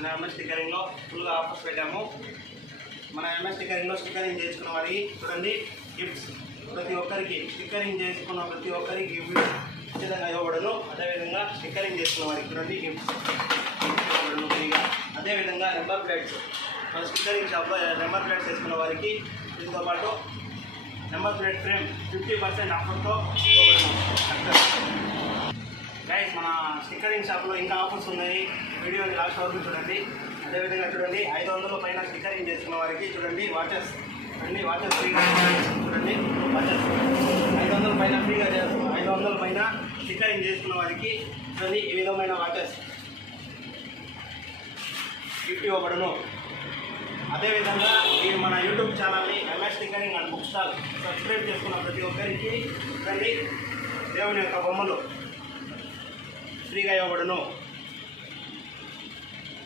మన ఎంఎస్ స్టిక్కరింగ్లో ఫుల్గా ఆఫర్స్ పెట్టాము. మన ఎంఎస్ స్టిక్కరింగ్లో స్టిక్కరింగ్ చేసుకున్న వారికి చూడండి గిఫ్ట్స్ ప్రతి ఒక్కరికి స్టిక్కరింగ్ చేసుకున్న ప్రతి ఒక్కరికి గిఫ్ట్ ఖచ్చితంగా ఇవ్వబడను. అదేవిధంగా స్టిక్కరింగ్ చేసుకున్న వారికి చూడండి గిఫ్ట్స్ ఇవ్వబడను ఫ్రీగా. అదేవిధంగా నెంబర్ ప్లేట్స్ మన స్టిక్కరింగ్ షాప్లో నెంబర్ ప్లేట్స్ వేసుకున్న వారికి దీంతో పాటు నెంబర్ ప్లేట్ ఫ్రేమ్ 50% ఆఫర్తో ఇవ్వబడను. గైస్ మన స్టిక్కరింగ్ షాప్లో ఇంకా ఆఫర్స్ ఉన్నాయి. వీడియోని లాస్ట్ వరకు చూడండి. అదేవిధంగా చూడండి 500 పైన స్టిక్కరింగ్ చేసుకున్న వారికి చూడండి వాచెస్ అండి, వాచెస్ ఫ్రీగా చూడండి. వాచెస్ 500 పైన ఫ్రీగా 500 పైన స్టిక్కరింగ్ చేసుకున్న వారికి చూడండి ఈ విధమైన వాచెస్ గిఫ్ట్ ఇవ్వబడను. అదేవిధంగా ఈ మన యూట్యూబ్ ఛానల్ని MS stickering and book stall subscribe చేసుకున్న ప్రతి ఒక్కరికి చూడండి దేవుని యొక్క బొమ్మలు ఫ్రీగా ఇవ్వబడను.